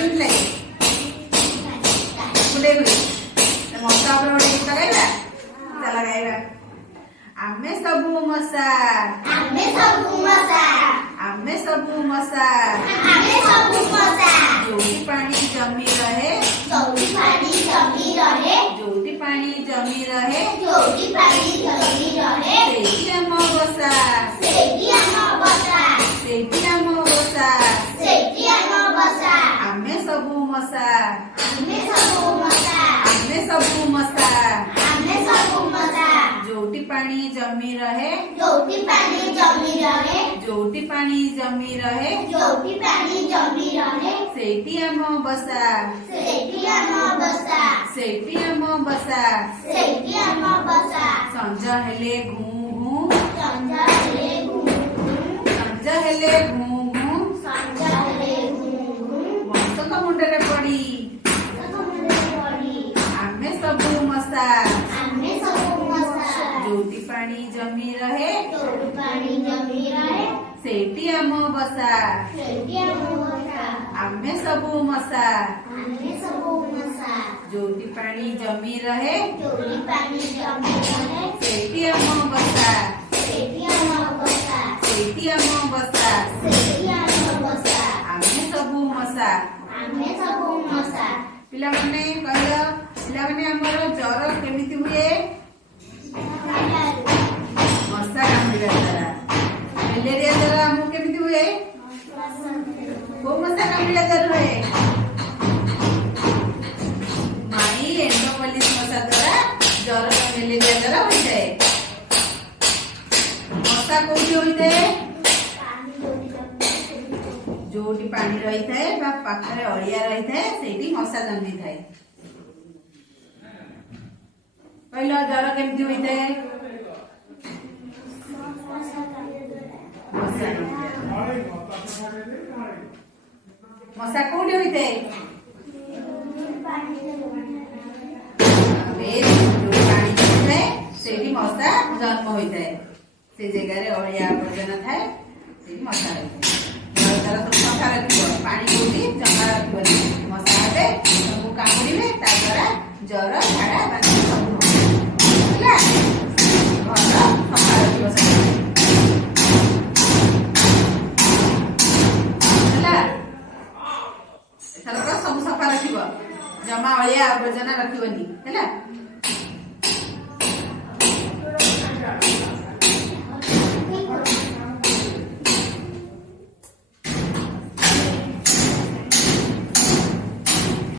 କେମିତି ଲାଗେ? ଗୁଡେଇ ହୁଏ। ମଶା ଉପରେ ଗୋଟେ ଗୀତ ଗାଇବା। ଚାଲ ଗାଇବା। ଆମେ ସବୁ ମଶା, ଆମେ ସବୁ ମଶା, ଆମେ ସବୁ ମଶା, ଆମେ ସବୁ ମଶା, ଯୋଉଠି ପାଣି ଜମି ରହେ, ଯୋଉଠି ପାଣି ଜମି ରହେ, ଯୋଉଠି ପାଣି ଜମି ରହେ, ଯୋଉଠି ପାଣି ଜମି ରହେ, ସେଇଠି ଆମ ବସା, ସେଇଠି ଆମ ବସା, ସେଇଠି ଆମ ବସା। ସେଇଠି ଆମ ବସା। ଆମେ ସବୁ ମଶା, ଆମେ ସବୁ ମଶା, ଆମେ ସବୁ ମଶା, ଆମେ ସବୁ ମଶା, ଯୋଉଠି ପାଣି ଜମି ରହେ, ଯୋଉଠି ପାଣି ଜମି ରହେ, ଯୋଉଠି ପାଣି ଜମି ରହେ, ଯୋଉଠି ପାଣି ଜମି ରହେ, ସେଇଠି ଆମ ବସା, ସେଇଠି ଆମ ବସା, ସେଇଠି ଆମ ବସା। ସେଇଠି ଆମ ବସା। ସଞ୍ଜ ହେଲେ ଘୁଁ ଘୁଁ, ସଞ୍ଜ ହେଲେ ଘୁଁ ଘୁଁ, ସଞ୍ଜ ହେଲେ ଘୁଁ ଘୁଁ, ସଞ୍ଜ ହେଲେ ଘୁଁ ଘୁଁ, ମଶକ ମୁଣ୍ଡରେ ପଡି ସମୁଦ୍ରରେ ପଡ଼ି ଆମେ ସବୁ ମଶା, ଆମେ ସବୁ ମଶା, ଯୋଉଠି ପାଣି ଜମି ରହେ, ଯୋଉଠି ପାଣି ଜମି ରହେ, ସେଇଠି ଆମ ବସା। ସେଇଠି ଆମ ବସା। ଆମେ ସବୁ ମଶା, ଆମେ ସବୁ ମଶା, ଯୋଉଠି ପାଣି ଜମି ରହେ, ଯୋଉଠି ପାଣି ଜମି ରହେ, ସେଇଠି ଆମ ବସା, ସେଇଠି ଆମ ବସା, ସେଇଠି ଆମ ବସା। ସେଇଠି ଆମ ବସା। ଆମେ ସବୁ ମଶା। ଆମେ ସବୁ ମଶା। ପିଲାମାନେ କହିଲ, ପିଲାମାନେ ଆମର ଜ୍ୱର କେମିତି ହୁଏ? ମଶା କାମୁଡିବା ଦ୍ୱାରା। ମ୍ୟାଲେରିଆ ଜ୍ୱର ଆମକୁ କେମିତି ହୁଏ? କୋଉ ମଶା କାମୁଡିବା ଦ୍ୱାରା ହୁଏ? ମାଈ ଏଣ୍ଡୋମେଲିସ ମଶା ଦ୍ୱାରା ଜ୍ୱର ମ୍ୟାଲେରିଆ ଦ୍ୱାରା ହୋଇଥାଏ। ମଶା କୋଉଠି ହୋଇଥାଏ? ଯୋଉଠି ପାଣି ରହିଥାଏ ବା ପାଖରେ ଅଳିଆ ରହିଥାଏ ସେଇଠି ମଶା ଜନ୍ମିଥାଏ। କହିଲ ଜ୍ୱର କେମିତି ହୋଇଥାଏ? ମଶା କୋଉଠି ହୋଇଥାଏ? ଯୋଉଠି ପାଣି ଜମିଥାଏ ସେଇଠି ମଶା ଜନ୍ମ ହୋଇଥାଏ। ସେ ଜାଗାରେ ଅଳିଆ ଆବର୍ଜନା ଥାଏ, ସେଇଠି ମଶା ହୋଇଥାଏ। ତାର ସବୁ ସଫା ରଖିବ, ପାଣି କୋଉଠି ଜମା ରଖିବନି। ମଶା ହେବେ ସବୁ କାମୁଡିବେ, ତା ଦ୍ୱାରା ଜ୍ୱର ଝାଡା ବାନ୍ତି ସବୁ ହବ। ହେଲା, ଘର ସଫା ରଖିବ ସବୁବେଳେ। ହେଲା, ଏଥରକ ସବୁ ସଫା ରଖିବ, ଜମା ଅଳିଆ ଆବର୍ଜନା ରଖିବନି। ହେଲା।